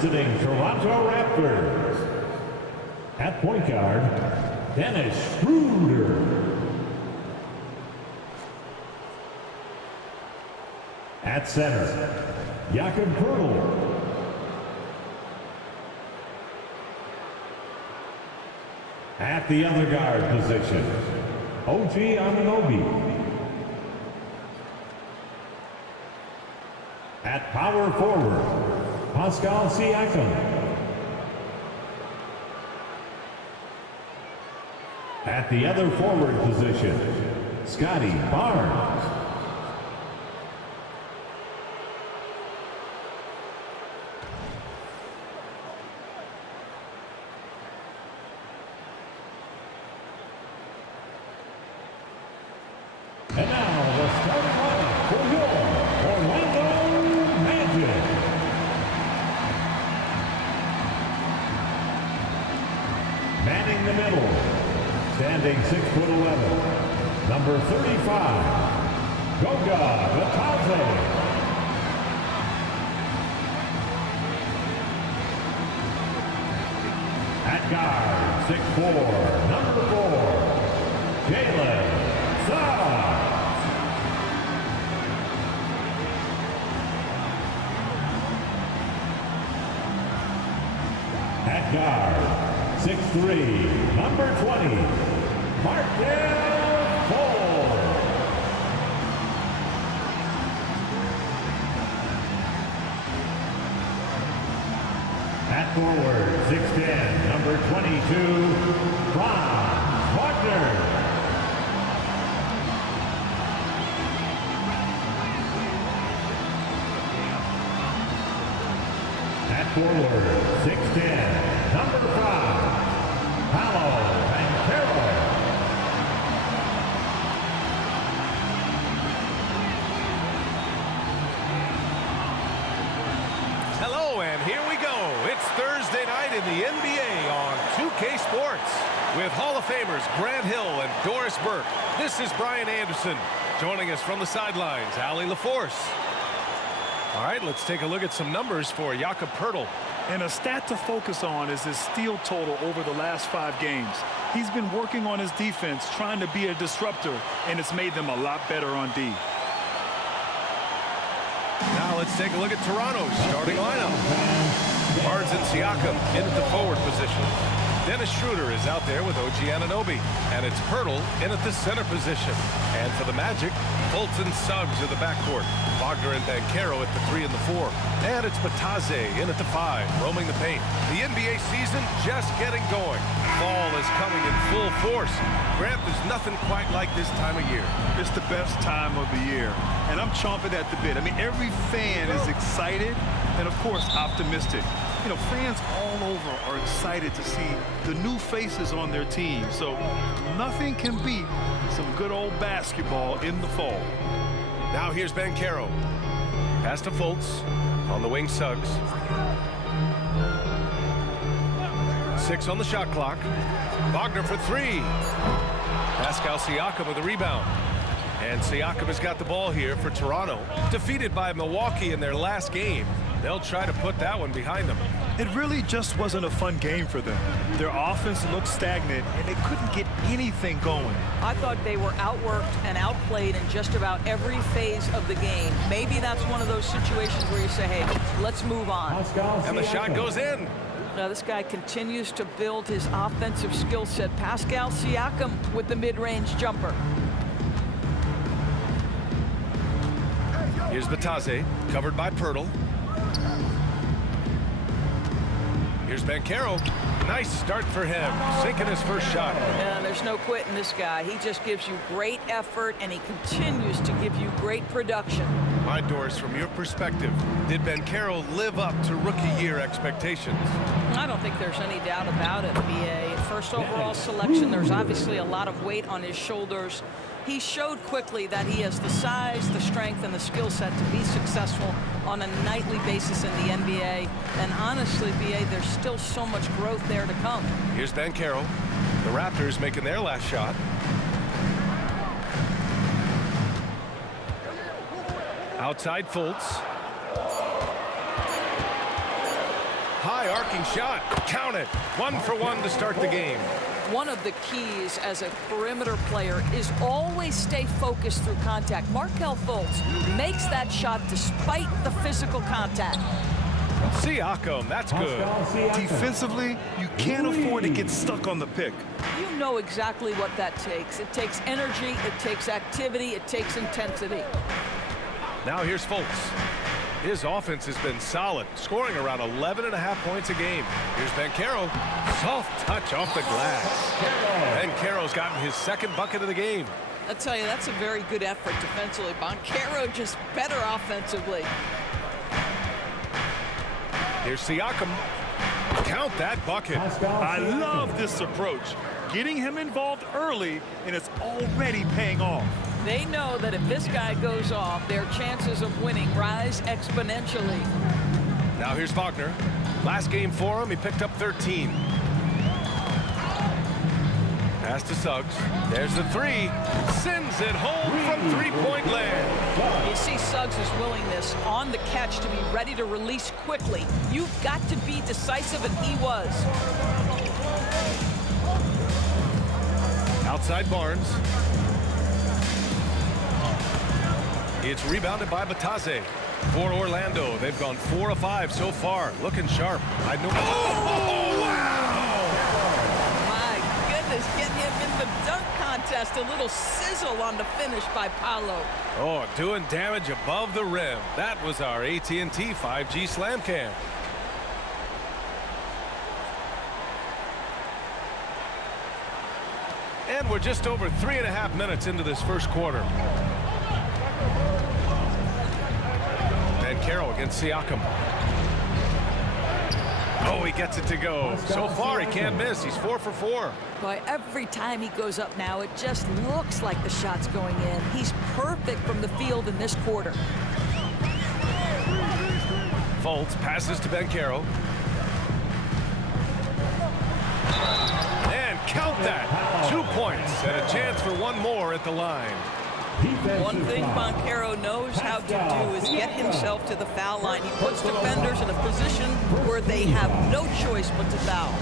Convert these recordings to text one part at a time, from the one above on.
visiting Toronto Raptors. At point guard, Dennis Schroeder. At center, Jakob Poeltl. At the other guard position, OG Anunoby. At power forward, Pascal Siakam. At the other forward position, Scotty Barnes. And now the starting lineup for your Orlando Magic. Manning the middle, standing 6'11", number 35, Goga Bitadze. At guard, 6'4", number 4, Jalen Suggs. At guard, 6'3", number 20, Markelle Fultz. At forward, 6'10", number 22, Franz Wagner. At forward, 6'10", number 5, Paolo Banchero. Hello, and here we go. It's Thursday night in the NBA on 2K Sports. With Hall of Famers Grant Hill and Doris Burke, this is Brian Anderson. Joining us from the sidelines, Allie LaForce. All right, let's take a look at some numbers for Jakob Poeltl. And a stat to focus on is his steal total over the last 5 games. He's been working on his defense, trying to be a disruptor, and it's made them a lot better on D. Now let's take a look at Toronto's starting lineup. Barnes and Siakam in at the forward position. Dennis Schroeder is out there with OG Anunoby. And it's Poeltl in at the center position. And for the Magic, Fultz and Suggs in the backcourt. Wagner and Banchero at the 3 and the 4. And it's Bitadze in at the 5, roaming the paint. The NBA season just getting going. Fall is coming in full force. Grant, there's nothing quite like this time of year. It's the best time of the year, and I'm chomping at the bit. I mean, every fan is excited and, of course, optimistic. You know, fans all over are excited to see the new faces on their team. So nothing can beat some good old basketball in the fall. Now here's Banchero. Pass to Fultz. On the wing, Suggs. 6 on the shot clock. Wagner for 3. Pascal Siakam with a rebound. And Siakam has got the ball here for Toronto. Defeated by Milwaukee in their last game. They'll try to put that one behind them. It really just wasn't a fun game for them. Their offense looked stagnant, and they couldn't get anything going. I thought they were outworked and outplayed in just about every phase of the game. Maybe that's one of those situations where you say, hey, let's move on. And the shot goes in. Now this guy continues to build his offensive skill set. Pascal Siakam with the mid-range jumper. Here's Bitadze, covered by Poeltl. Here's Banchero. Nice start for him, sinking his first shot. Yeah, there's no quitting this guy. He just gives you great effort, and he continues to give you great production. All right, Doris, from your perspective, did Banchero live up to rookie year expectations? I don't think there's any doubt about it, BA. First overall selection, there's obviously a lot of weight on his shoulders. He showed quickly that he has the size, the strength, and the skill set to be successful on a nightly basis in the NBA. And honestly, BA, there's still so much growth there to come. Here's Banchero. The Raptors making their last shot. Outside Fultz. High arcing shot. Count it. 1 for 1 to start the game. One of the keys as a perimeter player is always stay focused through contact. Markelle Fultz makes that shot despite the physical contact. Siakam, that's good. Defensively, you can't afford to get stuck on the pick. You know exactly what that takes. It takes energy, it takes activity, it takes intensity. Now here's Fultz. His offense has been solid, scoring around 11.5 points a game. Here's Banchero. Soft touch off the glass. Banchero's gotten his second bucket of the game. I tell you, that's a very good effort defensively. Banchero just better offensively. Here's Siakam. Count that bucket. I love this approach. Getting him involved early, and it's already paying off. They know that if this guy goes off, their chances of winning rise exponentially. Now here's Wagner. Last game for him, he picked up 13. Pass to Suggs. There's the three. Sends it home from three-point land. You see Suggs' willingness on the catch to be ready to release quickly. You've got to be decisive, and he was. Outside Barnes. It's rebounded by Batase. For Orlando, they've gone 4 of 5 so far. Looking sharp. I know. Oh, wow! My goodness, getting him in the dunk contest. A little sizzle on the finish by Paolo. Oh, doing damage above the rim. That was our AT&T 5G Slam Cam. And we're just over 3.5 minutes into this first quarter. Banchero against Siakam. Oh, he gets it to go. So far, he can't miss. He's 4 for 4. Boy, every time he goes up now, it just looks like the shot's going in. He's perfect from the field in this quarter. Fultz passes to Banchero. And count that. 2 points and a chance for one more at the line. One thing Banchero knows how to do is get himself to the foul line. He puts defenders in a position where they have no choice but to foul.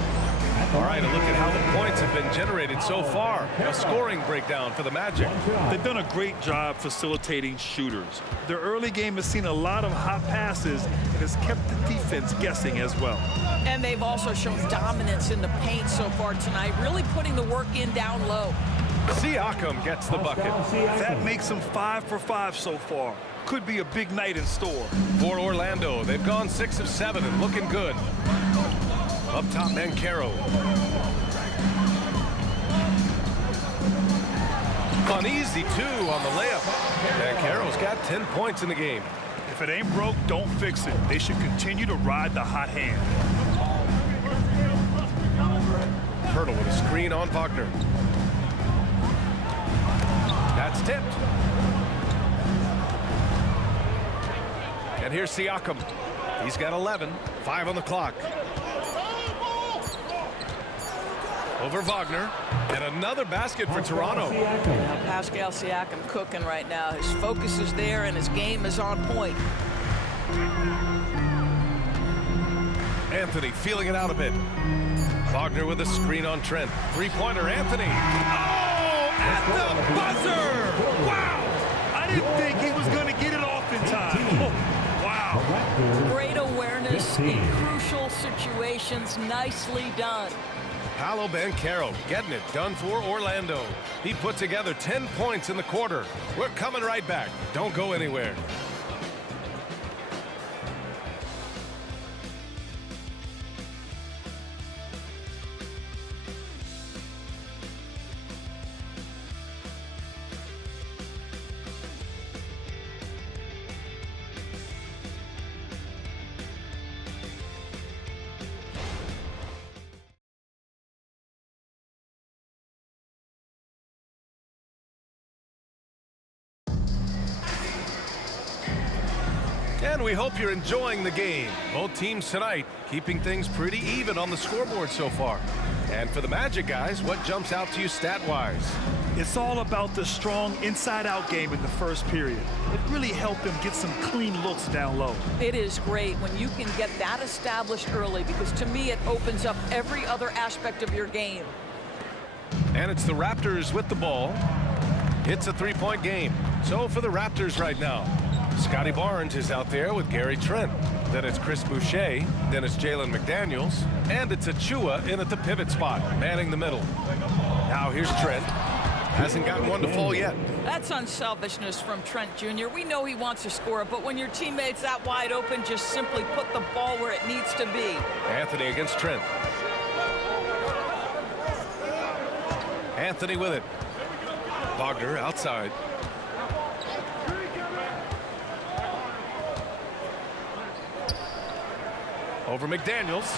All right, a look at how the points have been generated so far. A scoring breakdown for the Magic. They've done a great job facilitating shooters. Their early game has seen a lot of hot passes and has kept the defense guessing as well. And they've also shown dominance in the paint so far tonight, really putting the work in down low. Siakam gets the bucket. That makes him 5 for 5 so far. Could be a big night in store. For Orlando, they've gone 6 of 7 and looking good. Up top, Banchero. An easy 2 on the layup. Banchero's got 10 points in the game. If it ain't broke, don't fix it. They should continue to ride the hot hand. Hurdle with a screen on Wagner. That's tipped. And here's Siakam. He's got 11. 5 on the clock. Over Wagner. And another basket for Toronto. Now Pascal Siakam cooking right now. His focus is there and his game is on point. Anthony feeling it out a bit. Wagner with a screen on Trent. Three-pointer, Anthony. Oh, at the buzzer! Wow! I didn't think he was going to get it off in time. Oh, wow. Great awareness in crucial situations. Nicely done. Paolo Banchero getting it done for Orlando. He put together 10 points in the quarter. We're coming right back. Don't go anywhere. And we hope you're enjoying the game. Both teams tonight keeping things pretty even on the scoreboard so far. And for the Magic guys, what jumps out to you stat-wise? It's all about the strong inside-out game in the first period. It really helped them get some clean looks down low. It is great when you can get that established early, because to me it opens up every other aspect of your game. And it's the Raptors with the ball. It's a three-point game. So for the Raptors right now, Scotty Barnes is out there with Gary Trent. Then it's Chris Boucher. Then it's Jalen McDaniels. And it's Achua in at the pivot spot, manning the middle. Now here's Trent. Hasn't gotten one to fall yet. That's unselfishness from Trent Jr. We know he wants to score, but when your teammate's that wide open, just simply put the ball where it needs to be. Anthony against Trent. Anthony with it. Wagner outside. Over McDaniels.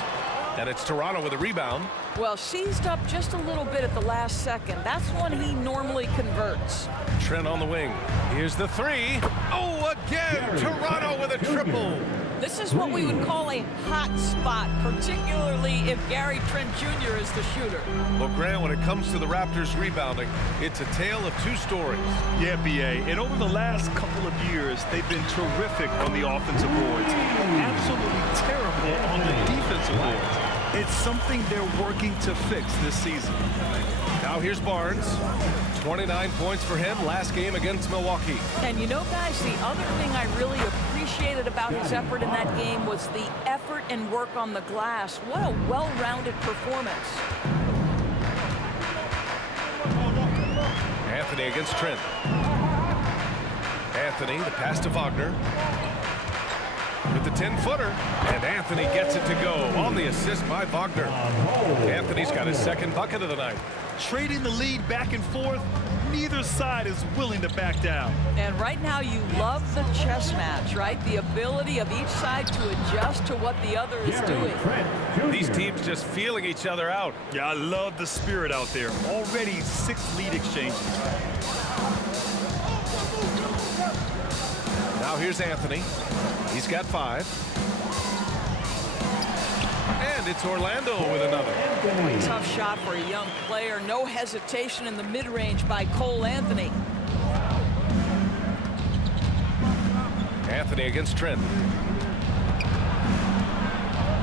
And it's Toronto with a rebound. Well, seized up just a little bit at the last second. That's when he normally converts. Trent on the wing. Here's the three. Oh, again, Toronto with a triple. This is what we would call a hot spot, particularly if Gary Trent Jr. is the shooter. Well, Grant, when it comes to the Raptors rebounding, it's a tale of two stories. Yeah, B.A. And over the last couple of years, they've been terrific on the offensive boards. Absolutely terrible on the defensive boards. It's something they're working to fix this season. Now here's Barnes. 29 points for him last game against Milwaukee. And you know, guys, the other thing I really appreciated about his effort in that game was the effort and work on the glass. What a well-rounded performance. Anthony against Trent. Anthony, the pass to Wagner. With the 10-footer, and Anthony gets it to go on the assist by Wagner. Anthony's got his second bucket of the night. Trading the lead back and forth, neither side is willing to back down. And right now you love the chess match, right? The ability of each side to adjust to what the other is doing. These teams just feeling each other out. Yeah, I love the spirit out there. Already 6 lead exchanges. Now here's Anthony. He's got 5. And it's Orlando with another. Tough shot for a young player. No hesitation in the mid-range by Cole Anthony. Anthony against Trent.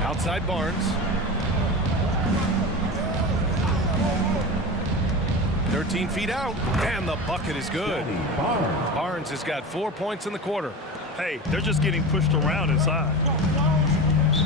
Outside Barnes. 13 feet out. And the bucket is good. Barnes has got 4 points in the quarter. Hey, they're just getting pushed around inside.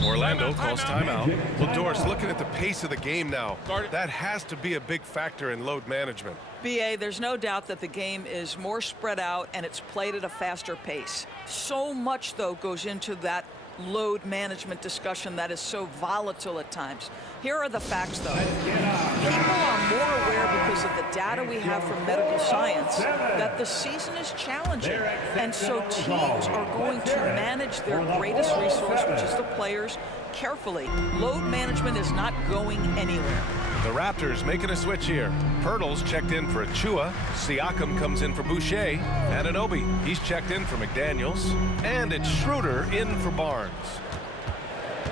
Orlando calls timeout. Well, Doris, looking at the pace of the game now, that has to be a big factor in load management. B.A., there's no doubt that the game is more spread out and it's played at a faster pace. So much, though, goes into that load management discussion that is so volatile at times. Here are the facts, though. People are more aware because of the data we have from medical science that the season is challenging. And so teams are going to manage their greatest resource, which is the players, carefully. Load management is not going anywhere. The Raptors making a switch here. Pirtle's checked in for Achua. Siakam comes in for Boucher. Anunoby, he's checked in for McDaniels. And it's Schroeder in for Barnes.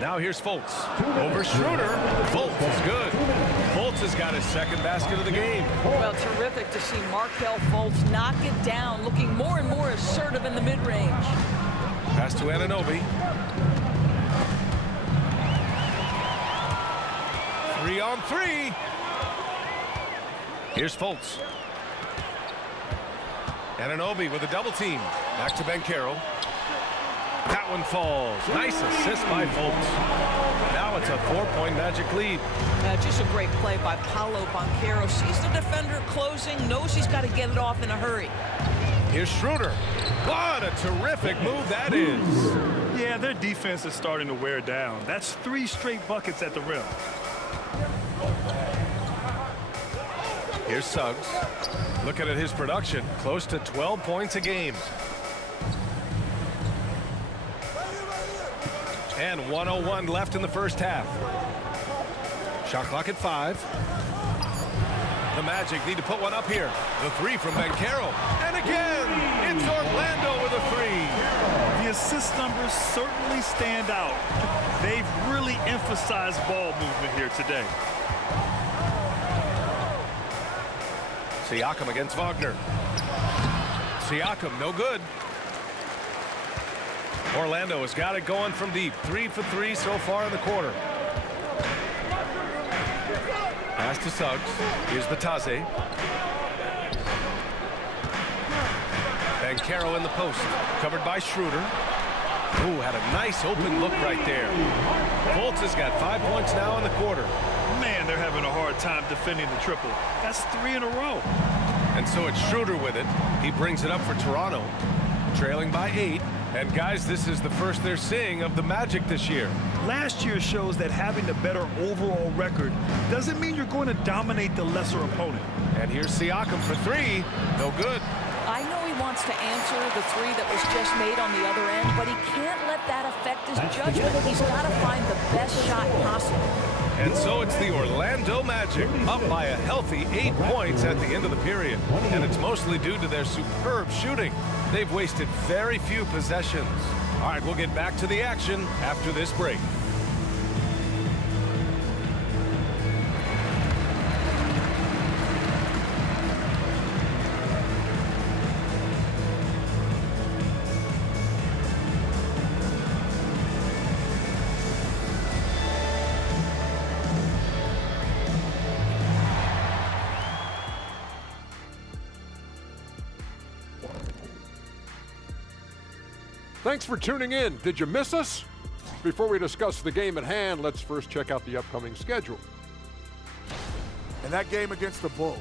Now here's Fultz. Over Schroeder. Fultz is good. Fultz has got his second basket of the game. Well, terrific to see Markelle Fultz knock it down, looking more and more assertive in the mid-range. Pass to Anunoby. 3-on-3. Here's Fultz. Anunoby with a double team. Back to Banchero. That one falls. Nice assist by Fultz. Now it's a 4-point Magic lead. Just a great play by Paolo Banchero. Sees the defender closing, knows he's got to get it off in a hurry. Here's Schroeder. What a terrific move that is. Yeah, their defense is starting to wear down. That's 3 straight buckets at the rim. Here's Suggs. Looking at his production, close to 12 points a game. And 1:01 left in the first half. Shot clock at 5. The Magic need to put one up here. The 3 from Banchero. And again, it's Orlando with a 3. The assist numbers certainly stand out. They've really emphasized ball movement here today. Siakam against Wagner. Siakam, no good. Orlando has got it going from deep. 3 for 3 so far in the quarter. Pass to Suggs. Here's the Taze. Banchero in the post. Covered by Schroeder. Ooh, had a nice open look right there. Fultz has got 5 points now in the quarter. Man, they're having a hard time defending the triple. That's 3 in a row. And so it's Schroeder with it. He brings it up for Toronto, trailing by 8. And guys, this is the first they're seeing of the Magic this year. Last year shows that having the better overall record doesn't mean you're going to dominate the lesser opponent. And here's Siakam for 3. No good. I know he wants to answer the 3 that was just made on the other end, but he can't let that affect his judgment. He's got to find the best shot possible. And so it's the Orlando Magic up by a healthy 8 points at the end of the period. And it's mostly due to their superb shooting. They've wasted very few possessions. All right, we'll get back to the action after this break. Thanks for tuning in. Did you miss us? Before we discuss the game at hand, let's first check out the upcoming schedule. In that game against the Bulls,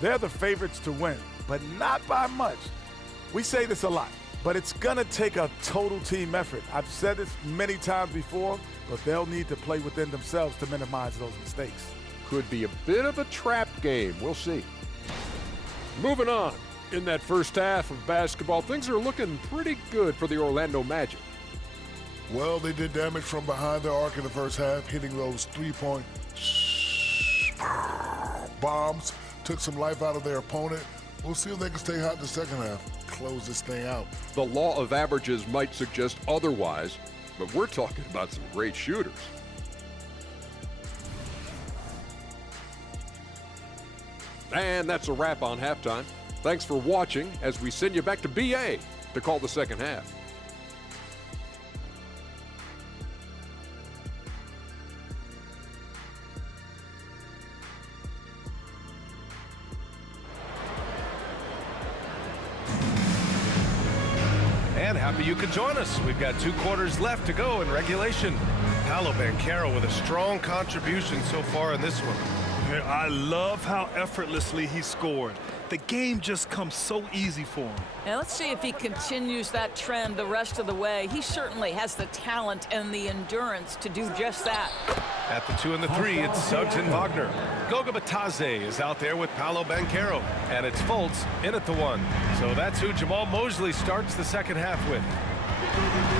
they're the favorites to win, but not by much. We say this a lot, but it's going to take a total team effort. I've said this many times before, but they'll need to play within themselves to minimize those mistakes. Could be a bit of a trap game. We'll see. Moving on. In that first half of basketball, things are looking pretty good for the Orlando Magic. Well, they did damage from behind their arc in the first half, hitting those three-point bombs, took some life out of their opponent. We'll see if they can stay hot in the second half, close this thing out. The law of averages might suggest otherwise, but we're talking about some great shooters. And that's a wrap on halftime. Thanks for watching as we send you back to BA to call the second half. And happy you could join us. We've got 2 quarters left to go in regulation. Paolo Banchero with a strong contribution so far in this one. I love how effortlessly he scored. The game just comes so easy for him. Now let's see if he continues that trend the rest of the way. He certainly has the talent and the endurance to do just that. At the 2 and the 3, it's Suggs and Wagner. Goga Bitadze is out there with Paolo Banchero. And it's Fultz in at the 1. So that's who Jamal Mosley starts the second half with.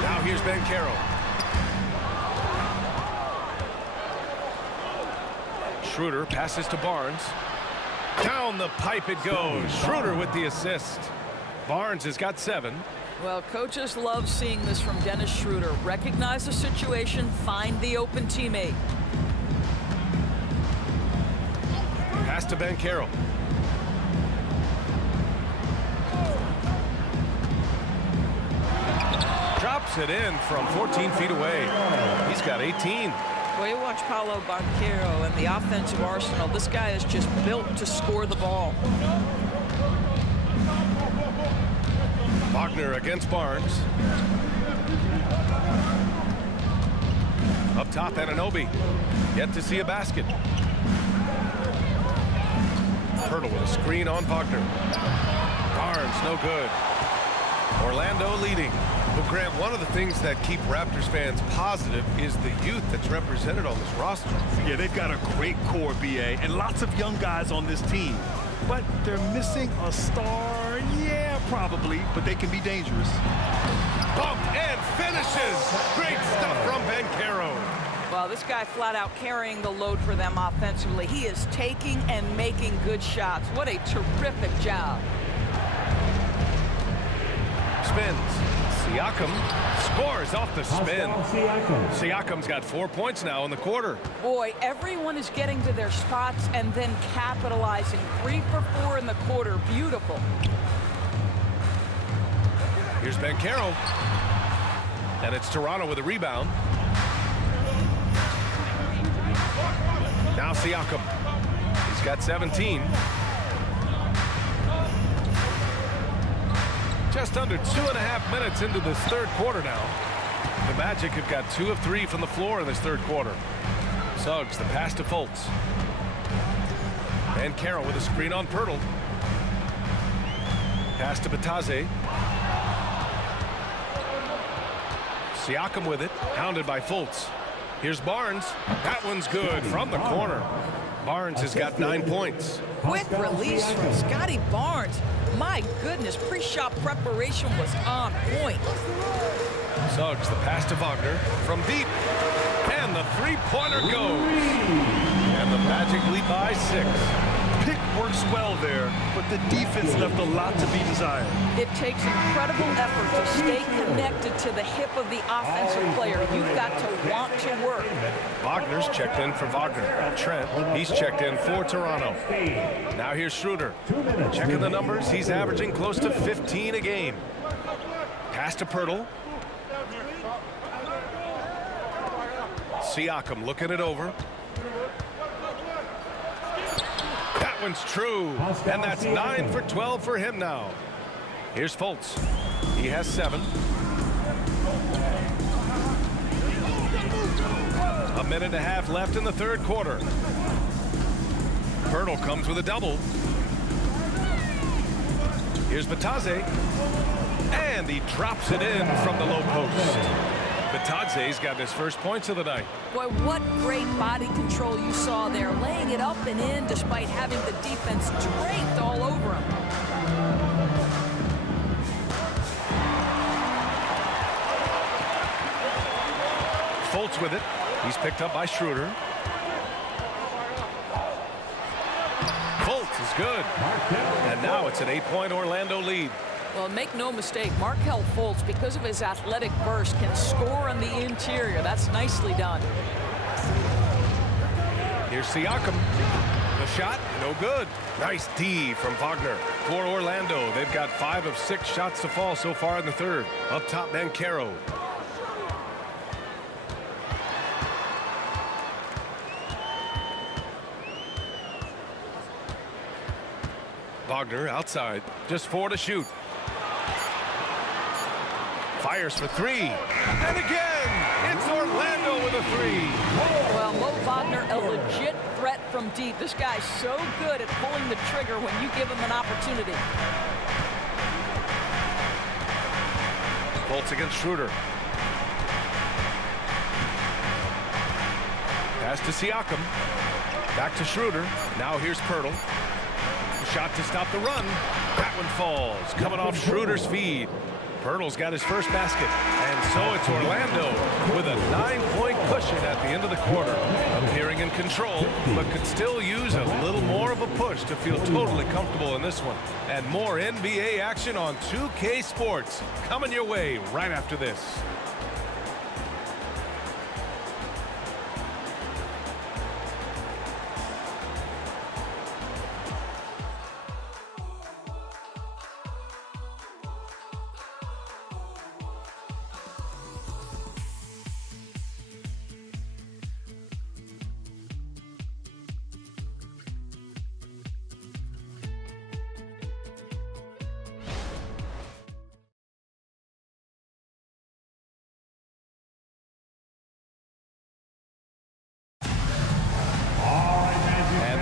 Now here's Banchero. Schroeder passes to Barnes. Down the pipe it goes. Schroeder with the assist. Barnes has got 7. Well, coaches love seeing this from Dennis Schroeder. Recognize the situation, find the open teammate. Pass to Banchero. Drops it in from 14 feet away. He's got 18. Well, you watch Paolo Banchero and the offensive arsenal. This guy is just built to score the ball. Wagner against Barnes. Up top, Anunoby. Yet to see a basket. Hurdle with a screen on Wagner. Barnes, no good. Orlando leading. Well, Grant, one of the things that keep Raptors fans positive is the youth that's represented on this roster. Yeah, they've got a great core, BA, and lots of young guys on this team. But they're missing a star, yeah, probably, but they can be dangerous. Bump and finishes. Great stuff from Banchero. Well, this guy flat out carrying the load for them offensively. He is taking and making good shots. What a terrific job. Spins. Siakam scores off the spin. Siakam. Siakam's got 4 points now in the quarter. Boy, everyone is getting to their spots and then capitalizing. 3 for 4 in the quarter. Beautiful. Here's Banchero. And it's Toronto with a rebound. Now Siakam. He's got 17. Just under 2.5 minutes into this third quarter now. The Magic have got 2 of 3 from the floor in this third quarter. Suggs, the pass to Fultz. And Carroll with a screen on Pirtle. Pass to Batadze. Siakam with it, hounded by Fultz. Here's Barnes. That one's good from the corner. Barnes has got 9 points. Quick release from Scotty Barnes. My goodness, pre-shot preparation was on point. Suggs, the pass to Wagner from deep. And the three-pointer goes. And the Magic lead by 6. Pick works well there, but the defense left a lot to be desired. It takes incredible effort to stay connected to the hip of the offensive player. You've got to want to work. Wagner's checked in for Wagner. Trent, he's checked in for Toronto. Now here's Schroeder. Checking the numbers, he's averaging close to 15 a game. Pass to Pirtle. Siakam looking it over. That one's true. And that's 9 for 12 for him now. Here's Fultz. He has 7. A minute and a half left in the third quarter. Pirtle comes with a double. Here's Batadze. And he drops it in from the low post. Batadze's got his first points of the night. Boy, what great body control you saw there, laying it up and in despite having the defense draped all over him. Fultz with it. He's picked up by Schroeder. Fultz is good. And now it's an 8-point Orlando lead. Well, make no mistake, Markelle Fultz, because of his athletic burst, can score on the interior. That's nicely done. Here's Siakam. The shot, no good. Nice D from Wagner. For Orlando, they've got 5 of 6 shots to fall so far in the third. Up top, Banchero. Wagner outside, just 4 to shoot. Fires for 3. And again, it's Orlando with a 3. Well, Mo Wagner, a legit threat from deep. This guy's so good at pulling the trigger when you give him an opportunity. Fultz against Schroeder. Pass to Siakam. Back to Schroeder. Now here's Pirtle. Shot to stop the run. That one falls, coming off Schroeder's feed. Pirtle's got his first basket. And so it's Orlando with a 9-point cushion at the end of the quarter. Appearing in control, but could still use a little more of a push to feel totally comfortable in this one. And more NBA action on 2K Sports coming your way right after this.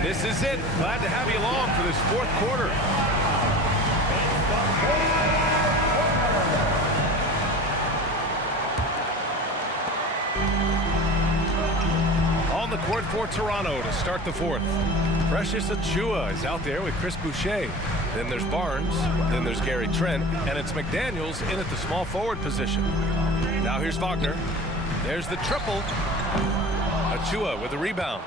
This is it. Glad to have you along for this fourth quarter. On the court for Toronto to start the fourth. Precious Achiuwa is out there with Chris Boucher. Then there's Barnes. Then there's Gary Trent. And it's McDaniels in at the small forward position. Now here's Wagner. There's the triple. Achiuwa with the rebound.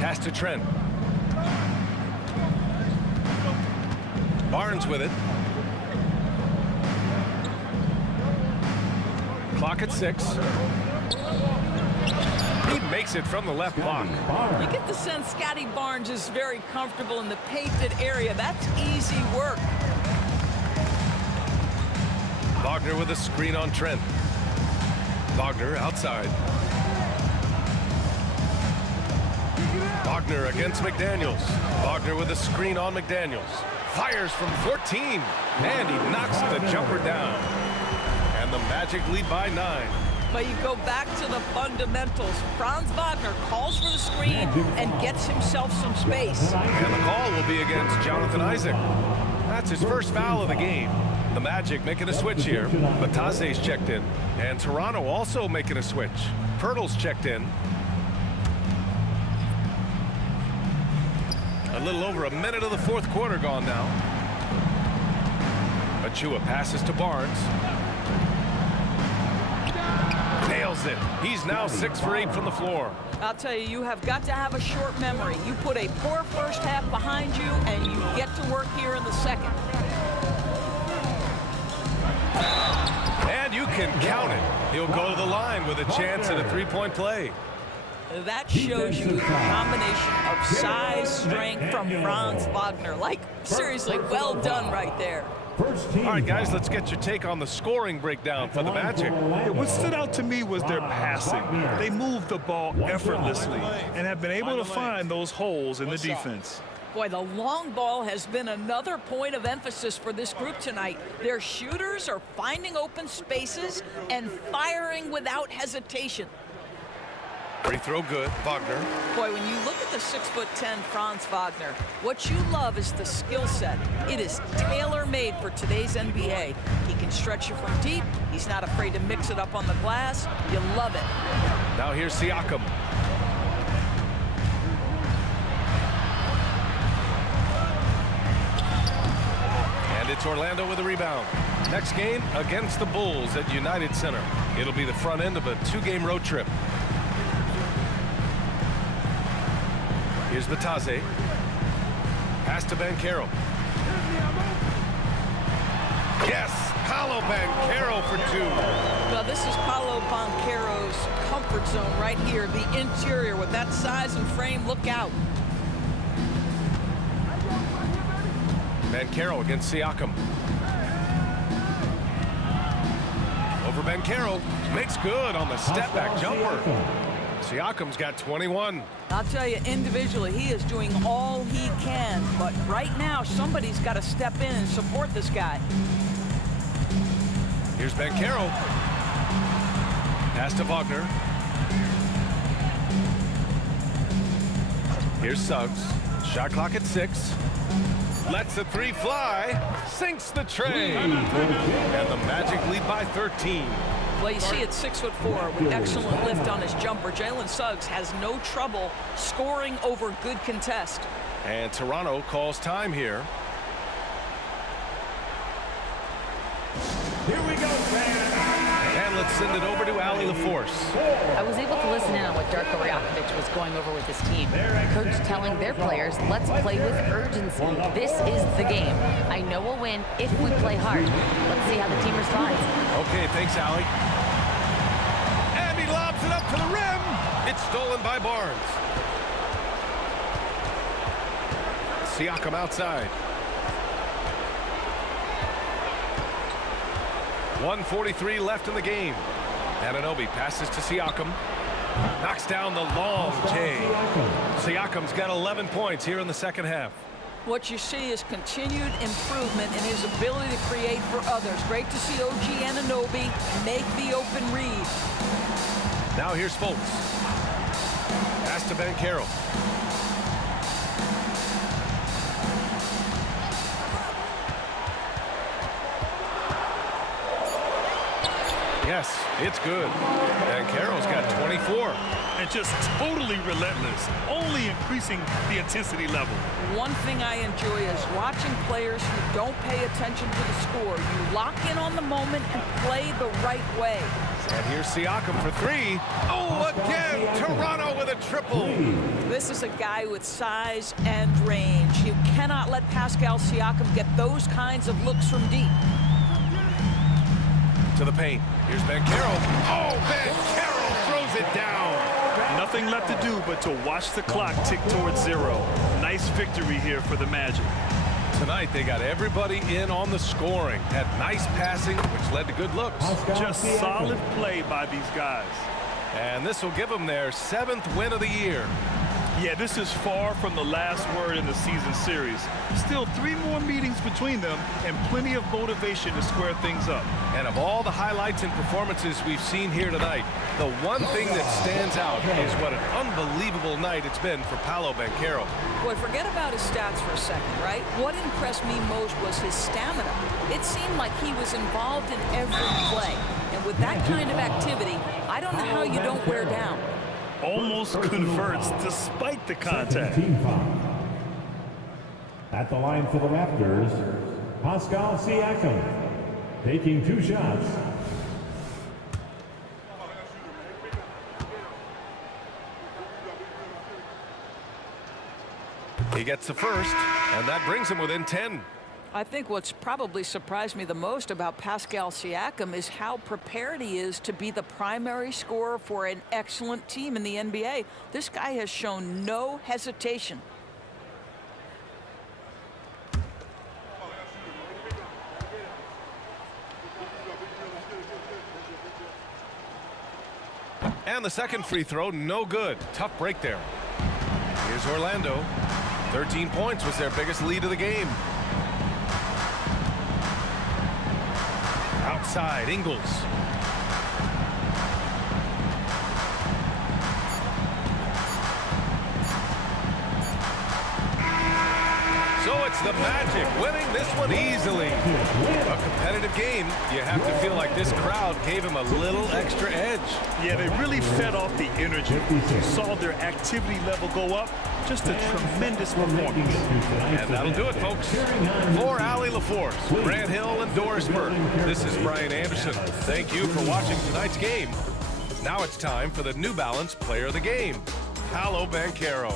Pass to Trent. Barnes with it. Clock at 6. He makes it from the left block. You get the sense Scotty Barnes is very comfortable in the painted area. That's easy work. Wagner with a screen on Trent. Wagner outside. Wagner against McDaniels. Wagner with a screen on McDaniels. Fires from 14. And he knocks the jumper down. And the Magic lead by 9. But you go back to the fundamentals. Franz Wagner calls for the screen and gets himself some space. And the call will be against Jonathan Isaac. That's his first foul of the game. The Magic making a switch here. Batase's checked in. And Toronto also making a switch. Pirtle's checked in. A little over a minute of the fourth quarter gone now. Achua passes to Barnes. Nails it. He's now 6 for 8 from the floor. I'll tell you, you have got to have a short memory. You put a poor first half behind you, and you get to work here in the second. And you can count it. He'll go to the line with a chance at a three-point play. That shows you the combination of size, strength from Franz Wagner. Like, seriously, well done right there. All right, guys, let's get your take on the scoring breakdown for the Magic. What stood out to me was their passing. They moved the ball effortlessly and have been able to find those holes in the defense. Boy, the long ball has been another point of emphasis for this group tonight. Their shooters are finding open spaces and firing without hesitation. Free throw good, Wagner. Boy, when you look at the 6'10" Franz Wagner, what you love is the skill set. It is tailor-made for today's NBA. He can stretch you from deep. He's not afraid to mix it up on the glass. You love it. Now here's Siakam. And it's Orlando with a rebound. Next game against the Bulls at United Center. It'll be the front end of a 2-game road trip. Here's Batase. Pass to Banchero. Yes, Paolo Banchero for 2. Well, this is Paolo Banchero's comfort zone right here. The interior with that size and frame. Look out. Banchero against Siakam. Over Banchero. Makes good on the step-back jumper. Siakam's got 21. I'll tell you, individually, he is doing all he can. But right now, somebody's got to step in and support this guy. Here's Banchero. Pass to Wagner. Here's Suggs. Shot clock at 6. Lets the 3 fly. Sinks the tray. And the Magic lead by 13. Well, you see, at 6'4", with excellent lift on his jumper, Jalen Suggs has no trouble scoring over good contest. And Toronto calls time here. Here we go, fans. And let's send it over to Allie LaForce. I was able to listen in on what Darko Rajakovic was going over with his team. Coach telling their players, let's play with urgency. This is the game. I know we'll win if we play hard. Let's see how the team responds. Okay, thanks, Allie. And he lobs it up to the rim. It's stolen by Barnes. Siakam outside. 1:43 left in the game. Anunoby passes to Siakam. Knocks down the long J. Siakam's got 11 points here in the second half. What you see is continued improvement in his ability to create for others. Great to see OG Anunoby make the open read. Now here's Fultz. Pass to Banchero. Yes, it's good. And Carroll's got 24. And just totally relentless, only increasing the intensity level. One thing I enjoy is watching players who don't pay attention to the score. You lock in on the moment and play the right way. And here's Siakam for three. Oh, again, Toronto with a triple. This is a guy with size and range. You cannot let Pascal Siakam get those kinds of looks from deep. To the paint. Here's Banchero. Oh, Banchero throws it down. Nothing left to do but to watch the clock tick towards zero. Nice victory here for the Magic. Tonight, they got everybody in on the scoring. Had nice passing, which led to good looks. Just solid play by these guys. And this will give them their 7th win of the year. Yeah, this is far from the last word in the season series. Still 3 more meetings between them and plenty of motivation to square things up. And of all the highlights and performances we've seen here tonight, the one thing that stands out is what an unbelievable night it's been for Paolo Banchero. Boy, forget about his stats for a second, right? What impressed me most was his stamina. It seemed like he was involved in every play. And with that kind of activity, I don't know how you don't wear down. Almost converts despite the contact. Team foul. At the line for the Raptors, Pascal Siakam, taking 2 shots. He gets the first, and that brings him within 10. I think what's probably surprised me the most about Pascal Siakam is how prepared he is to be the primary scorer for an excellent team in the NBA. This guy has shown no hesitation. And the second free throw, no good. Tough break there. Here's Orlando. 13 points was their biggest lead of the game. Outside, Ingles. So it's the Magic winning this one easily. A competitive game. You have to feel like this crowd gave him a little extra edge. Yeah, they really fed off the energy. You saw their activity level go up. Just a tremendous performance. And that'll do it, folks. For Allie LaForce, Grant Hill, and Doris Burke, this is Brian Anderson. Thank you for watching tonight's game. Now it's time for the New Balance Player of the Game, Paolo Banchero.